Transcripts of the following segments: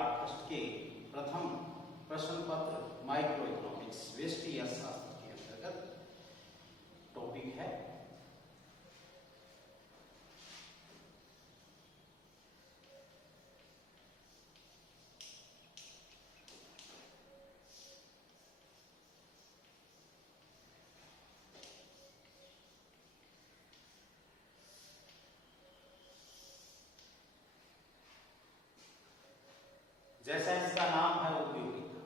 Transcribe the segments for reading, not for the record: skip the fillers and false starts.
पाठ्यक्रम के प्रथम प्रश्न पत्र माइक्रो इकोनॉमिक्स व्यष्टि अर्थशास्त्र के अंतर्गत टॉपिक है जैसा इसका नाम है उपयोगिता।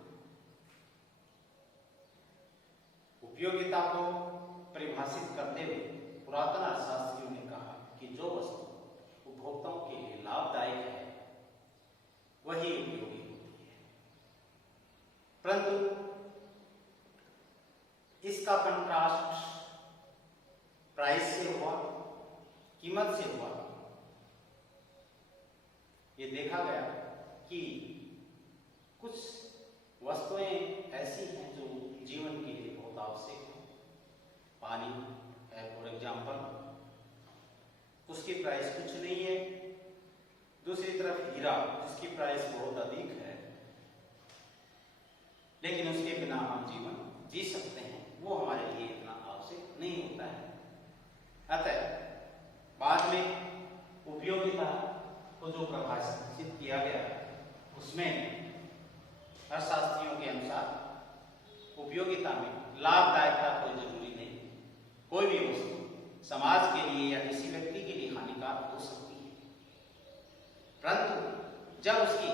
उपयोगिता को परिभाषित करते हुए पुरातन अर्थशास्त्रियों ने कहा कि जो वस्तु उपभोक्ताओं के लिए लाभदायक है वही उपयोगी होती है, परंतु इसका कंट्रास्ट प्राइस से हुआ, कीमत से हुआ। ये देखा गया कि कुछ वस्तुएं ऐसी हैं जो जीवन के लिए बहुत आवश्यक है। पानी है फॉर एग्जाम्पल, उसकी प्राइस कुछ नहीं है। दूसरी तरफ हीरा, जिसकी प्राइस बहुत अधिक है, लेकिन उसके बिना हम जीवन जी सकते हैं, वो हमारे लिए इतना आवश्यक नहीं होता है। अतः बाद में उपयोगिता को जो परिभाषित किया गया उसमें अर्थशास्त्रियों के अनुसार उपयोगिता में लाभदायकता कोई जरूरी नहीं। कोई भी वस्तु समाज के लिए या किसी व्यक्ति के लिए हानिकारक हो सकती है, परंतु जब उसकी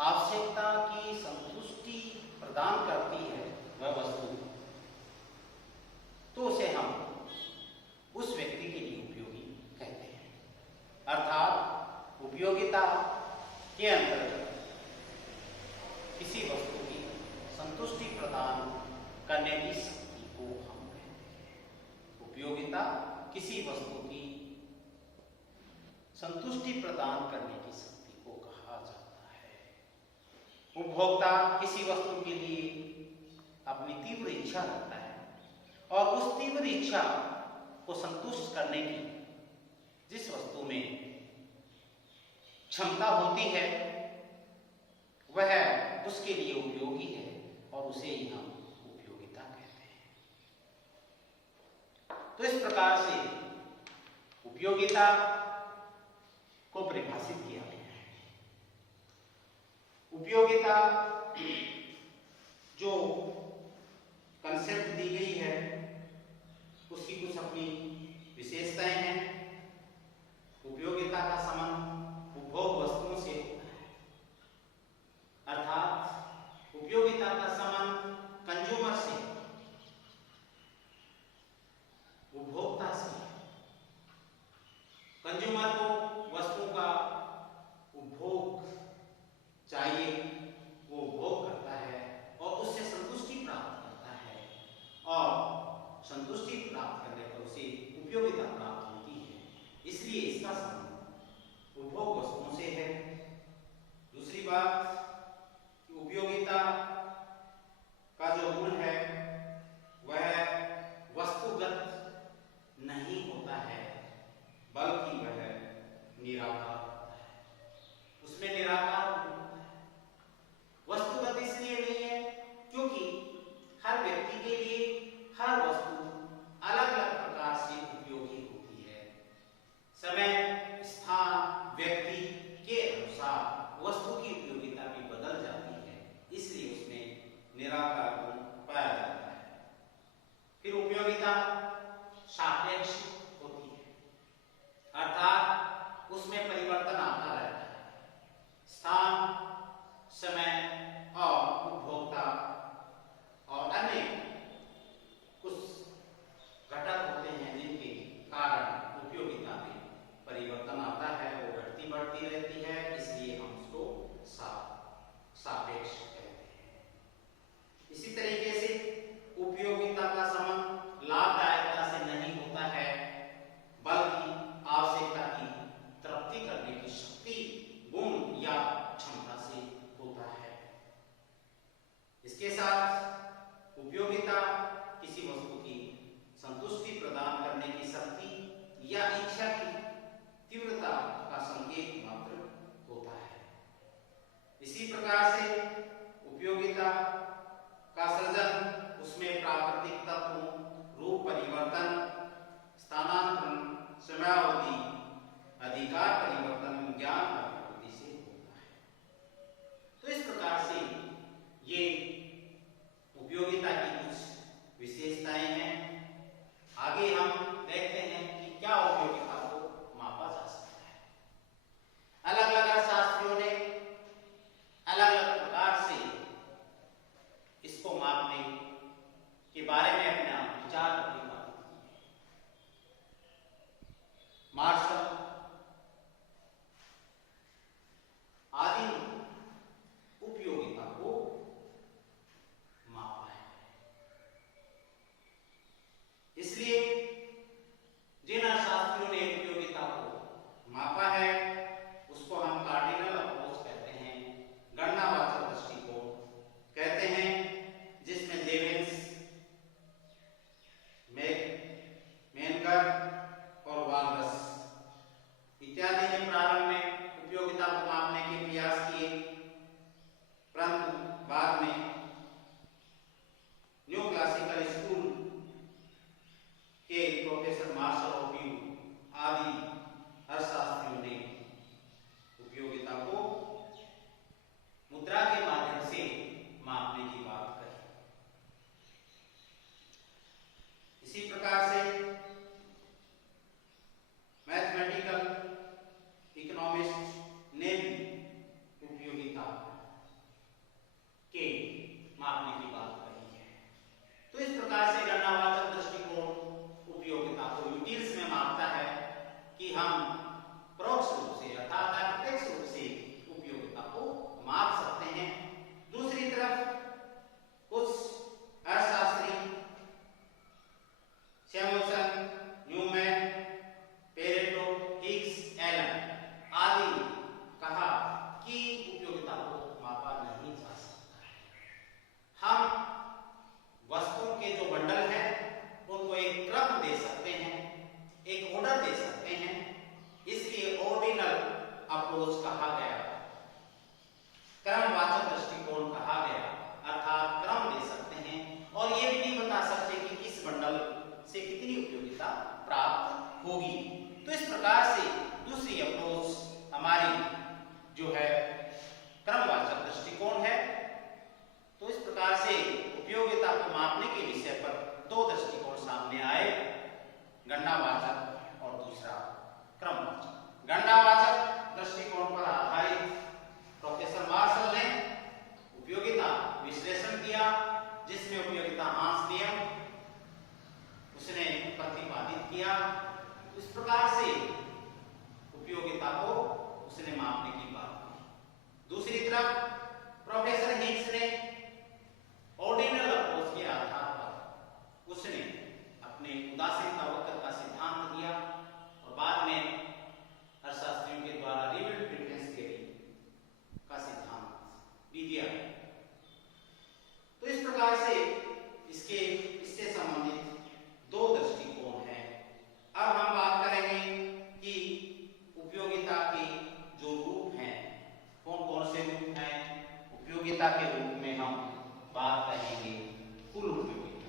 आवश्यकता की संतुष्टि प्रदान करती है वह वस्तु, तो उसे हम उस व्यक्ति के लिए उपयोगी कहते हैं। अर्थात उपयोगिता के अंतर्गत किसी वस्तु की संतुष्टि प्रदान करने की शक्ति को हम कहते हैं। उपयोगिता किसी वस्तु की संतुष्टि प्रदान करने की शक्ति को कहा जाता है। उपभोक्ता किसी वस्तु के लिए अपनी तीव्र इच्छा रखता है और उस तीव्र इच्छा को संतुष्ट करने की जिस वस्तु में क्षमता होती है वह उसके लिए उपयोगी है और उसे ही हम उपयोगिता कहते हैं। तो इस प्रकार से उपयोगिता को परिभाषित किया गया है। उपयोगिता जो कंसेप्ट दी गई है उसकी कुछ अपनी विशेषताएं हैं। उपयोगिता का संबंध उपभोग वस्तुओं से होता है, अर्थात उपयोगिता का संबंध कंज्यूमर से, उपभोक्ता से। कंज्यूमर को वस्तु का उपभोग चाहिए, वो उपभोग करता है और उससे संतुष्टि प्राप्त करता है और संतुष्टि प्राप्त करने पर उसे उपयोगिता प्राप्त होती है। इसलिए इसका संबंध उपभोग वस्तुओं से है। दूसरी बात, उपयोगिता का जो गुण है वह वस्तुगत नहीं होता है, बल्कि वह निराकार होता है। उसमें निराकार होता है। वस्तुगत इसलिए नहीं है क्योंकि हर व्यक्ति के लिए हर वस्तु अलग अलग प्रकार से उपयोगी होती है। समय, स्थान, व्यक्ति के अनुसार वस्तु की उपयोगिता भी बदल जाती है, इसलिए उसमें निराकार गुण पाया जाता है। फिर उपयोगिता सापेक्ष होती है, अर्थात उसमें परिवर्तन आता रहता है। स्थान, समय और उपभोक्ता और अन्य कुछ घटक होते हैं जिनके कारण उपयोगिता में परिवर्तन आता है, वो घटती बढ़ती रहती है, इसलिए हम उसको सापेक्ष कहते हैं। इसी तरीके से उपयोगिता का संबंध लाभदायकता से नहीं होता है, बल्कि आवश्यकता की तृप्ति करने की शक्ति, गुण या क्षमता से होता है। इसके साथ उपयोगिता किसी वस्तु की संतुष्टि प्रदान करने की शक्ति या इच्छा की तीव्रता का संकेत मात्र होता है। सिर्फ प्रोफेसर हिग्स ने ऑर्डिनल अप्रोच के आधार पर उसने अपने उदासीन तवक्कुल का सिद्धांत दिया और बाद में अर्थशास्त्रियों के द्वारा रिवेल्ड प्रेफरेंस थ्योरी का सिद्धांत भी दिया। तो इस प्रकार से इससे संबंधित दो दृष्टिकोण हैं। अब हम बात करेंगे कि उपयोगिता के जो रूप हैं, कौन कौन से रूप हैं। उपयोगिता के रूप में हम बात करेंगे कुल उपयोगिता।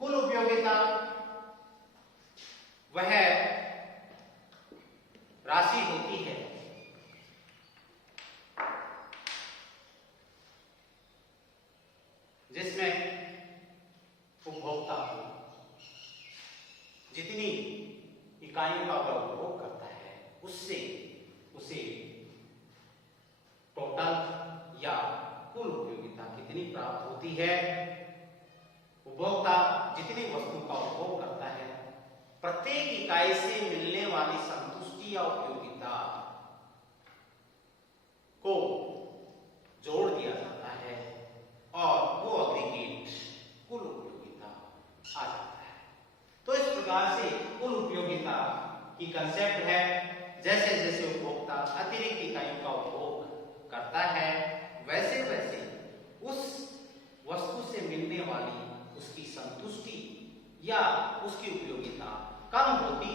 कुल उपयोगिता वह राशि होती है जिसमें उपभोक्ता जितनी इकाइयों का उपभोग करता है उससे उसे टोटल या कुल उपयोगिता कितनी प्राप्त होती है। उपभोक्ता जितनी वस्तु का उपभोग करता है, प्रत्येक इकाई से मिलने वाली संतुष्टि या उपयोगिता को जोड़ दिया जाता है और वो एग्रीगेट कुल उपयोगिता आ जाता है। तो इस प्रकार से कुल उपयोगिता की कंसेप्ट है, जैसे जैसे उपभोक्ता अतिरिक्त इकाइयों का उपभोग करता है वैसे वैसे उस वस्तु से मिलने वाली उसकी संतुष्टि या उसकी उपयोगिता कम होती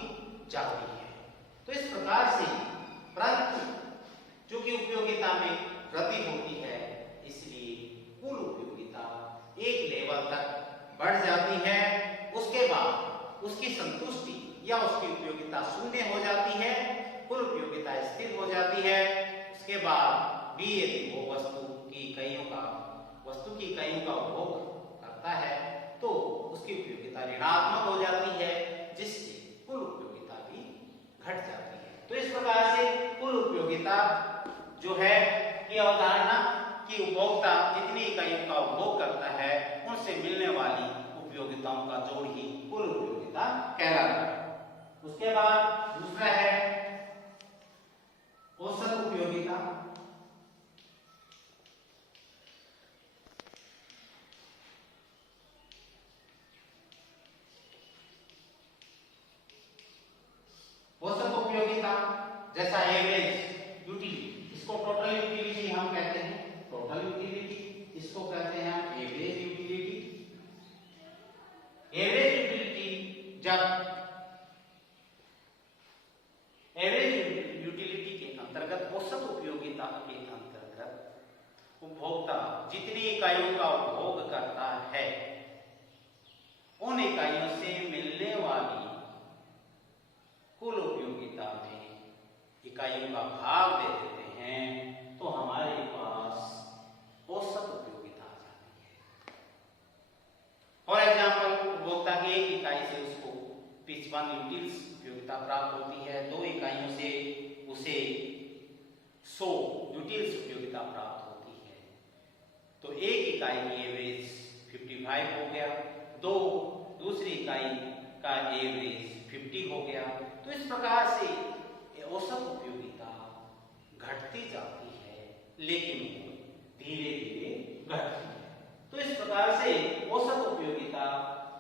जाती है। तो इस प्रकार से परंतु चूंकि उपयोगिता में वृद्धि होती है, इसलिए कुल उपयोगिता एक लेवल तक बढ़ जाती है। उसके बाद उसकी संतुष्टि या उसकी उपयोगिता शून्य हो जाती है, कुल उपयोगिता स्थिर हो जाती है। उसके बाद भी यदि वो वस्तु की इकाइयों का उपभोग करता है तो उसकी उपयोगिता ऋणात्मक हो जाती है, जिससे कुल उपयोगिता भी घट जाती है। तो इस प्रकार से कुल उपयोगिता जो है कि अवधारणा कि उपभोक्ता जितनी इकाइयों का उपभोग करता है उनसे मिलने वाली उपयोगिताओं का जोड़ ही कुल उपयोगिता कहलाता है। उसके बाद दूसरा है औसत उपयोगिता। औसत उपयोगिता जैसा एवरेज यूटिलिटी, इसको टोटल यूटिलिटी हम कहते हैं, टोटल यूटिलिटी इसको कहते हैं एवरेज यूटिलिटी। एवरेज यूटिलिटी जब एवरेज यूटिलिटी के अंतर्गत औसत उपयोगिता के अंतर्गत उपभोक्ता जितनी इकाइयों का उपभोग करता है उन इकाइयों से मिलने वाली कुल उपयोगिता में इकाइयों का भाग दे देते हैं तो हमारे पास औसत उपयोगिता आ जाती है। फॉर एग्जाम्पल, उपभोक्ता की एक इकाई से उसको 55 यूटिल्स उपयोगिता प्राप्त होती है, 2 इकाइयों से उसे 100 यूटिल्स उपयोगिता प्राप्त होती है। तो एक इकाई की एवरेज 55 हो गया, दूसरी इकाई का एवरेज 50 हो गया। तो इस प्रकार से औसत उपयोगिता घटती जाती है, लेकिन धीरे धीरे घटती है। तो इस प्रकार से औसत उपयोगिता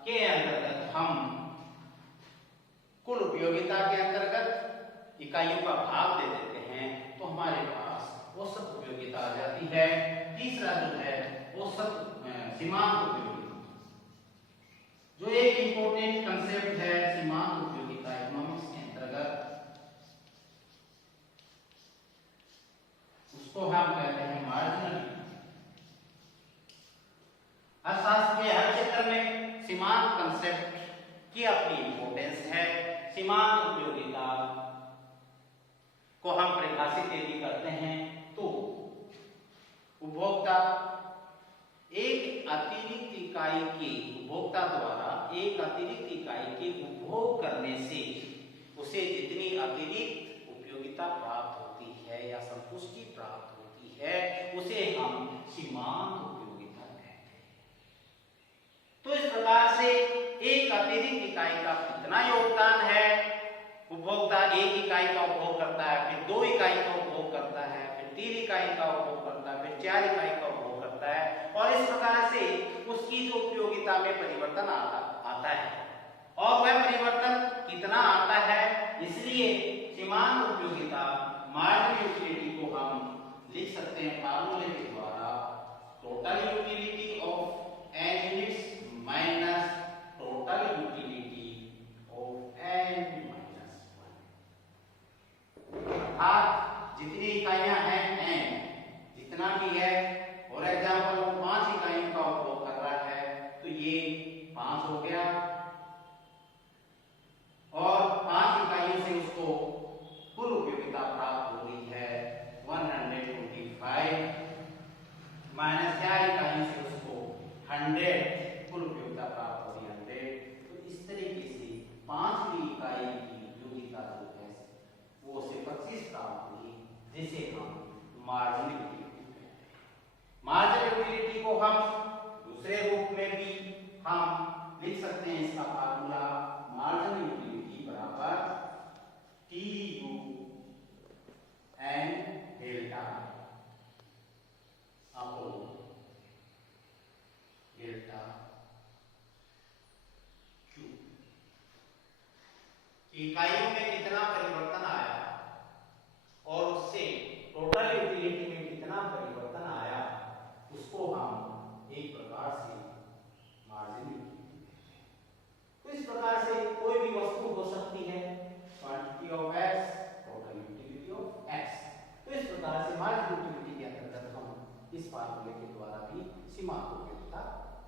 के अंतर्गत हम कुल उपयोगिता के अंतर्गत इकाइयों का भाग दे देते हैं तो हमारे पास औसत उपयोगिता आ जाती है। तीसरा जो है औसत सीमांत उपयोगिता, जो एक इंपॉर्टेंट कंसेप्ट है सीमांत उपयोगिता इकोनॉमिक्स के अंतर्गत, उसको हम कहते हैं मार्जिनल। अर्थशास्त्र के हर क्षेत्र में सीमांत कंसेप्ट की अपनी इंपॉर्टेंस है। सीमांत उपयोगिता को हम परिभाषित यदि करते हैं तो उपभोक्ता एक अतिरिक्त इकाई के उपभोक्ता द्वारा एक अतिरिक्त इकाई के उपभोग करने से उसे जितनी अतिरिक्त उपयोगिता प्राप्त होती है या संतुष्टि प्राप्त होती है उसे हम सीमांत उपयोगिता कहते हैं। तो इस प्रकार अतिरिक्त इकाई का कितना योगदान है। उपभोक्ता 1 इकाई का उपभोग करता है, फिर 2 इकाई का उपभोग करता है, फिर 3 इकाई का उपभोग करता है, फिर 4 इकाई का उपभोग करता है, और इस प्रकार से उसकी जो उपयोगिता में परिवर्तन आता है। और वह परिवर्तन कितना आता है, इसलिए सीमांत उपयोगिता मार्जिनल यूटिलिटी को हम लिख सकते हैं फार्मूले के द्वारा, total utility of n units minus total utility of n minus 1। अर्थात जितनी इकाइयां हैं n, जितना भी है, फॉर एग्जाम्पल वो 5 इकाइयों का उपभोग कर रहा है तो ये 5 हो गया, और 5 इकाइयों से उसको कुल उपयोगिता प्राप्त हो रही है 125, माइनस 4 इकाइयों से उसको 100 कुल उपयोगिता प्राप्त हो रही है 100। तो इस तरीके से 5वीं इकाई की उपयोगिता जो है वो से 25 प्राप्त हुई, जिसे हम मार्जिनल यूटिलिटी कहते हैं। मार्जिनल यूटिलिटी को हम दूसरे रूप में भी हम लिख सकते हैं, इसका फार्मूला मार्जिनल यूटिलिटी बराबर TU n delta upon delta Q। इकाइयों में कितना परिवर्तन आया और उससे टोटल यूटिलिटी में कितना परिवर्तन आया, उसको हम एक प्रकार से मार्जिनल यूटिलिटी कहते हैं। तो इस प्रकार से कोई भी वस्तु हो सकती है, quantity of x, total utility of x। तो इस प्रकार से मार्जिनल यूटिलिटी के अंतर्गत हम इस फार्मूले के द्वारा भी सीमांत उपयोगिता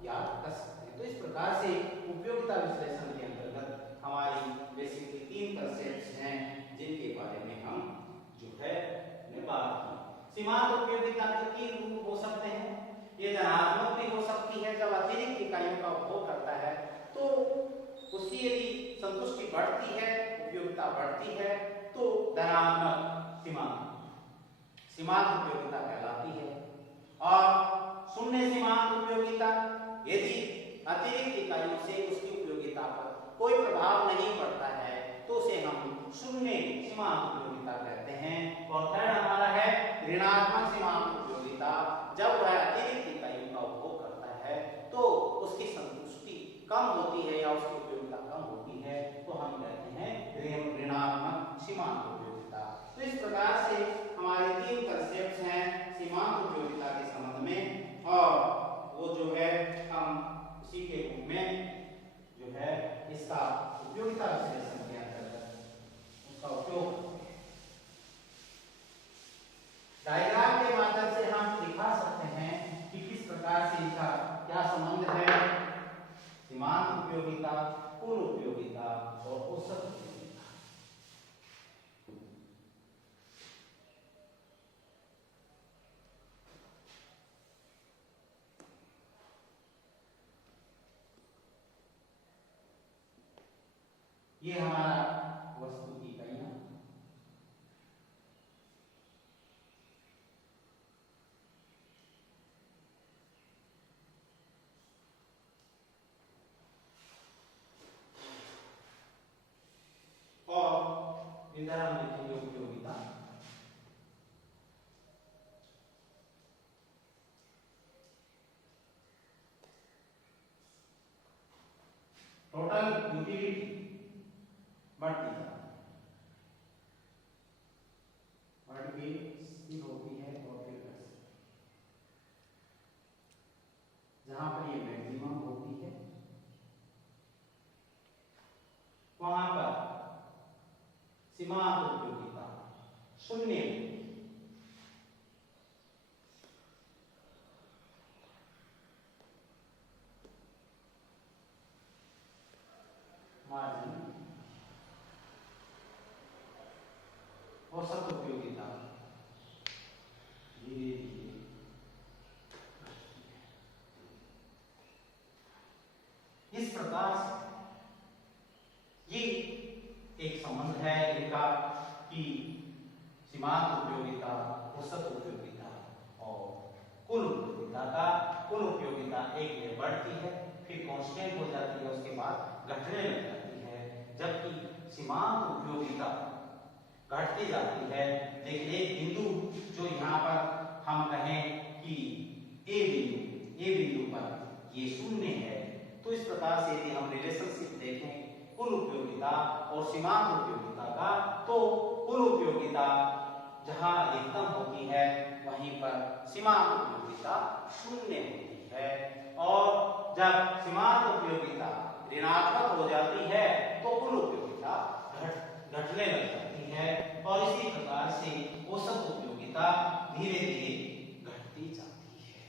याद कर सकते हैं। तो इस प्रकार से उपयोगिता विश्लेषण के अंतर्गत हमारी बेसिकली 3 कंसेप्ट्स हैं, जिनके बारे में हम जो है बात की। सीमांत उपयोगिता के 3 रूप हो सकते हैं। ये धनात्मक भी हो सकती है, जब अतिरिक्त इकाइयों का उपभोग करता है तो उसकी यदि संतुष्टि बढ़ती है, उपयोगिता बढ़ती है, तो धनात्मक सीमांत उपयोगिता कहलाती है। और शून्य सीमांत उपयोगिता, यदि अतिरिक्त इकाइयों से उसकी उपयोगिता पर कोई प्रभाव नहीं पड़ता है तो उसे हम शून्य सीमांत उपयोगिता कहते हैं। और थर्ड हमारा है ऋणात्मक सीमांत उपयोगिता, जब वह अतिरिक्त इकाइयों का उपभोग करता है तो उसकी संतुष्टि कम होती है या उसकी उपयोगिता कम होती है, तो हम कहते हैं ऋणात्मक सीमांत उपयोगिता। तो इस प्रकार से हमारे 3 कंसेप्ट्स हैं सीमांत उपयोगिता के संबंध में, और वो जो है हम उसी के रूप में जो है इसका उपयोगिता विश्लेषण के अंतर्गत उसका उपयोग डायग्राम के माध्यम से हम दिखा सकते हैं कि किस प्रकार से इसका क्या संबंध है। सीमांत उपयोगिता, कुल उपयोगिता और औसत उपयोगिता। ये हमारा वस्तु की इकाइयां, और इधर हम लिखेंगे उपयोगिता। टोटल यूटिलिटी बढ़ती है, बढ़ के स्थिर होती है और फिर जहां पर ये मैक्सिमम होती है वहां पर सीमांत उपयोगिता शून्य मार्जिन औसत उपयोगिता धीरे धीरे इस प्रकार से ये एक संबंध है इनका कि सीमांत उपयोगिता, औसत उपयोगिता और कुल उपयोगिता का, कुल उपयोगिता एक में बढ़ती है फिर कांस्टेंट हो जाती है, उसके बाद बाद घटने लग जाती है, जबकि सीमांत उपयोगिता घटती जाती है। लेकिन एक बिंदु जो यहाँ पर हम कहें कि ए बिंदु पर ये शून्य है। तो इस प्रकार से यदि हम रिलेशनशिप देखें कुल उपयोगिता और सीमांत उपयोगिता का, तो कुल उपयोगिता जहां अधिकतम होती है वहीं पर सीमांत उपयोगिता शून्य होती है, और जब सीमांत उपयोगिता ऋणात्मक हो जाती है तो कुल उपयोगिता घटने लग जाती है, और इसी प्रकार से औसत उपयोगिता धीरे धीरे घटती जाती है।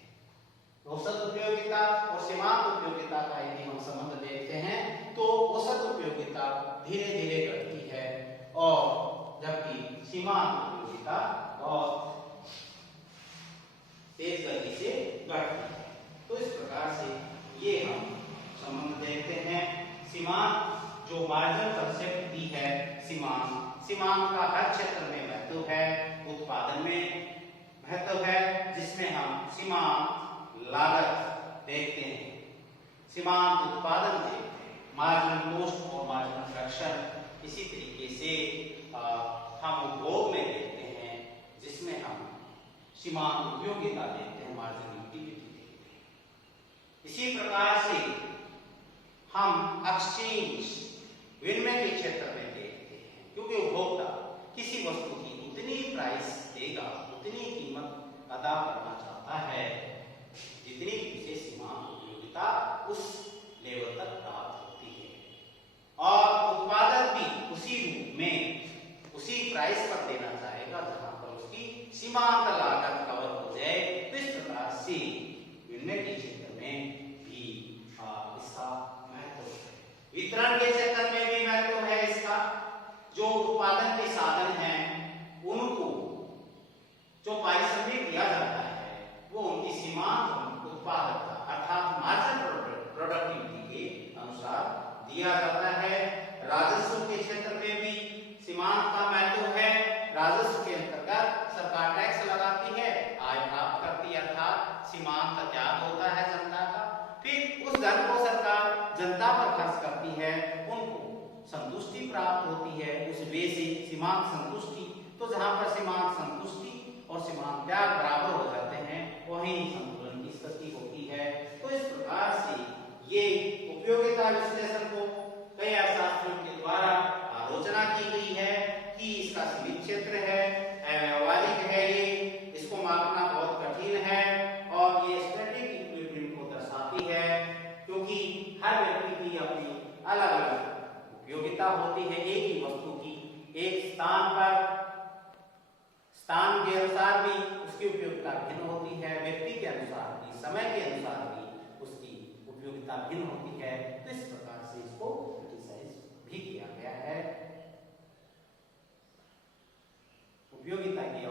औसत उपयोगिता और सीमांत उपयोगिता का यदि हम संबंध देखते हैं तो औसत उपयोगिता धीरे धीरे घटती है, और जबकि सीमांत उपयोगिता बहुत तेज गति से घटती है। तो इस प्रकार से ये हम संबंध देखते हैं। सीमांत जो मार्जिनल कंसेप्ट दी है, सीमांत का हर क्षेत्र में महत्व है, उत्पादन में महत्व है, जिसमें हम सीमांत लागत देखते हैं, सीमांत उत्पादन देखते हैं, मार्जिनल कॉस्ट और मार्जिनल फ्रैक्शन। इसी तरीके से हम उपभोग में देखते हैं, जिसमें हम सीमांत उपयोगिता देखते हैं, मार्जिनल यूटिलिटी देखते हैं। इसी प्रकार से हम एक्सचेंज विनिमय के क्षेत्र में देखते हैं, क्योंकि उपभोक्ता किसी वस्तु की उतनी प्राइस देगा, उतनी कीमत अदा करना चाहता है जितनी की उसे सीमांत उपयोगिता उस लेवल तक प्राप्त होती है, और उत्पादक भी उसी रूप में उसी प्राइस पर देना चाहेगा जहां पर उसकी सीमांत लागत कवर हो जाए। तो इस प्रकार से विनिमय के क्षेत्र में भी इसका महत्व है, वितरण के क्षेत्र में भी महत्व है इसका। जो उत्पादन के साधन हैं उनको जो पारिश्रमिक दिया जाता है वो उनकी सीमांत उत्पादकता अर्थात मार्जिनल प्रोडक्टिविटी के अनुसार दिया जाता है। राजस्व के क्षेत्र में भी सीमांत का महत्व है। राजस्व के अंतर्गत सरकार टैक्स लगाती है, आय प्राप्त करती है, अर्थात सीमांत का त्याग होता है जनता का। फिर उस धन को सरकार जनता पर खर्च करती है, उनको संतुष्टि प्राप्त होती है, उस वे से सीमांत संतुष्टि। तो जहां पर सीमांत संतुष्टि और सीमांत त्याग बराबर हो जाते हैं वहीं संतुलन की स्थिति होती है। तो इस प्रकार से ये उपयोगिता विश्लेषण को कई अर्थशास्त्रियों के द्वारा आलोचना की गई है कि इसका सीमित क्षेत्र है, अव्यावहारिक है, ये इसको मापना बहुत कठिन है, और ये स्टैटिक इक्विलिब्रियम को दर्शाती है, क्योंकि हर व्यक्ति की अपनी अलग अलग उपयोगिता होती है। एक ही वस्तु की एक स्थान के अनुसार भी उसकी उपयोगिता भिन्न होती है, व्यक्ति के अनुसार भी, समय के अनुसार भी उसकी उपयोगिता भिन्न होती है। तो इस प्रकार से इसको क्रिटिसाइज भी किया गया है। उपयोगिता की